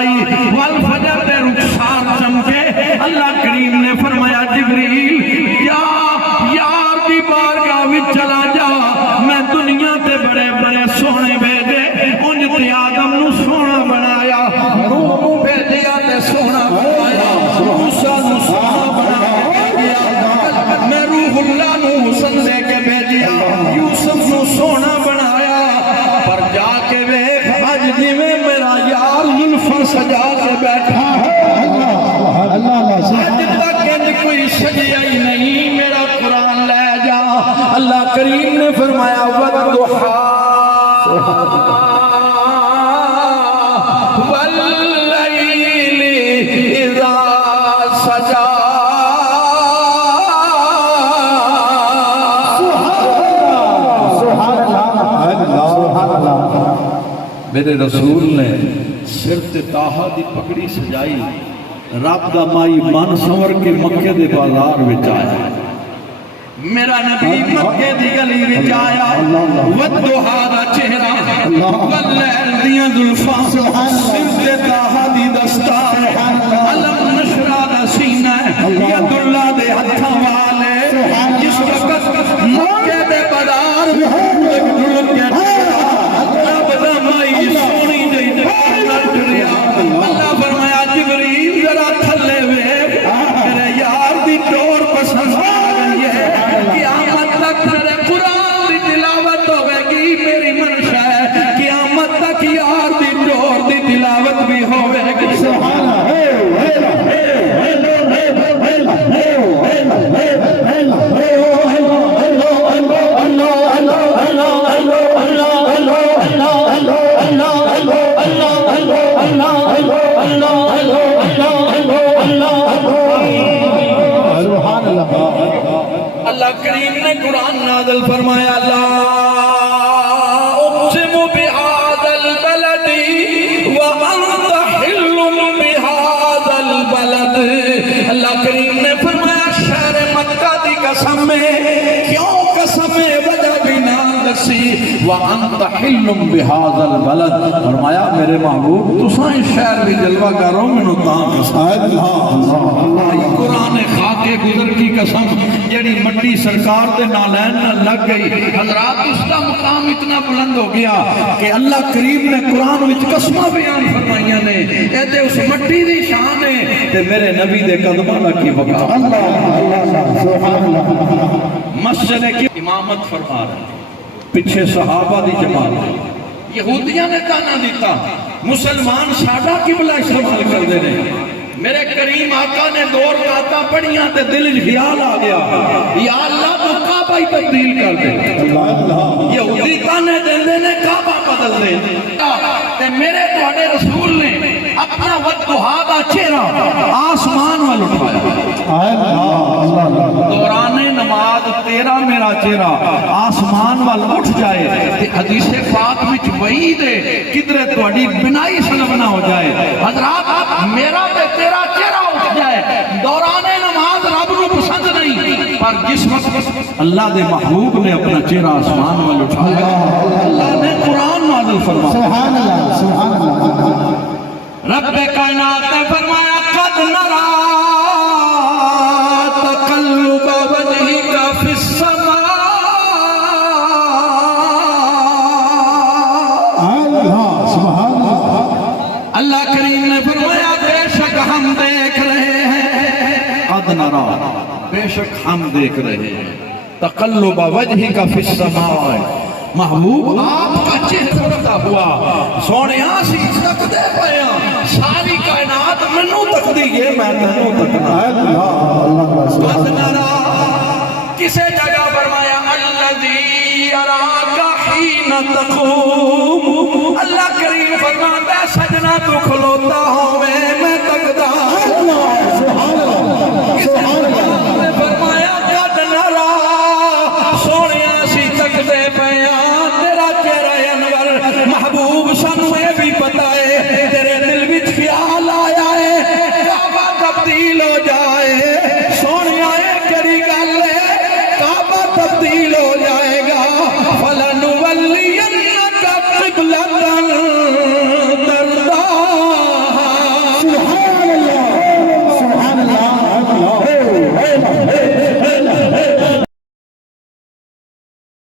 آئی والفجر دے رخسار چمکے اللہ کریم نے فرمایا جبریل یار دی بارگاہ وچ چلا جا میں دنیا تے بڑے بڑے سونے بھیجے انج تے آدم نو سونا بنایا روح نو بھیجیا تے سونا بنایا موسیٰ نو سونا بنایا میں روح اللہ نو حسن دے کے بھیجیا یوسف نو سونا بنایا پر جا کے ویکھ اج جویں میرا یار زلفاں سجا کے بیٹھا ہے اج تک کوئی سجیا ہی نہیں میرا قرآن لے جا اللہ کریم نے فرمایا والضحیٰ واللیل اذا سجا میرے رسول نے سر تے طٰہٰ دی پگڑی سجائی رب دا مائی من سنور کے مکے دے بازار وچ آیا میرا نبی مکے دی گلی وچ آیا والضحیٰ دا چہرہ واللیل دیاں زلفاں سر تے طٰہٰ دی دستار علم نشرہ دا سینہ ید اللہ دے ہتھاں والے جس وقت مکے دے بازار اللہ فرمایا جبریل ذرا تھلے ہوئے میرے یار دی ٹور پسند آ گئی ہے قیامت تک میرے قرآن دی تلاوت ہوئے گی میری منشا ہے قیامت تک یار دی ٹور دی تلاوت بھی ہوئے گی اللہ کریم نے قرآن نازل فرمایا لا اقسم بهذا البلد وانت حل بهذا البلد اللہ کریم نے فرمایا شہر مکہ دی قسم میں کیوں قسم وجہ بھی نہ دسی وانت حل بهذا البلد فرمایا میرے محبوب تساں اس شہر بھی جلوہ کرو منو تاں قسم قرآن خاکے گزر کی قسم جڑی مٹی سرکار دے نالین نہ لگ گئی حضرات اس کا مقام اتنا بلند ہو گیا کہ اللہ کریم نے قرآن وچ قسمہ بیان فرمائیاں نے اے تے اس مٹی دی شان ہے تے میرے نبی دے قدمہ لکی وقت مسجد کی امامت فرما رہے پیچھے صحابہ دی جماعت ہے یہودیاں نے تانا دیتا مسلمان ساڈا قبلہ استعمال کر دے رہے میرے کریم آقا نے دور کاتا پڑھیاں تے دل خیال آ گیا یا اللہ تو کعبہ ہی تبدیل کر دے یہودی تانے دیندے نے کعبہ بدل دے تے میرے تواڈے رسول نے اپنا والضحیٰ دا چہرہ آسمان وال اٹھایا دوران نماز تیرا میرا چہرہ آسمان وال اٹھ جائے تے حدیث پاک وچ وعید ہے کدھر تواڈی بنائی سلب نہ ہو جائے حضرات میرا تے تیرا چہرہ اٹھ جائے دوران نماز رب کو پسند نہیں پر جس وقت اللہ دے محبوب نے اپنا چہرہ آسمان وال اٹھایا اللہ نے قرآن نازل فرمایا سبحان اللہ سبحان اللہ رب کائنات نے فرمایا قد نرا تقلب وجهك في السماء اللہ کریم نے فرمایا بے شک ہم دیکھ رہے ہیں قد نرا بے شک ہم دیکھ رہے ہیں تقلب وجهك في السماء محبوب آپ کا چہرہ رکھا ہوا سونے آسی تک دے پایا ساری کائنات منو تک دیئے میں منو تکنا قد نرا کسے جگہ فرمایا الذی یراک حین تقوم اللہ کریم فرماتا ہے سجنہ تو کھلوتا ہو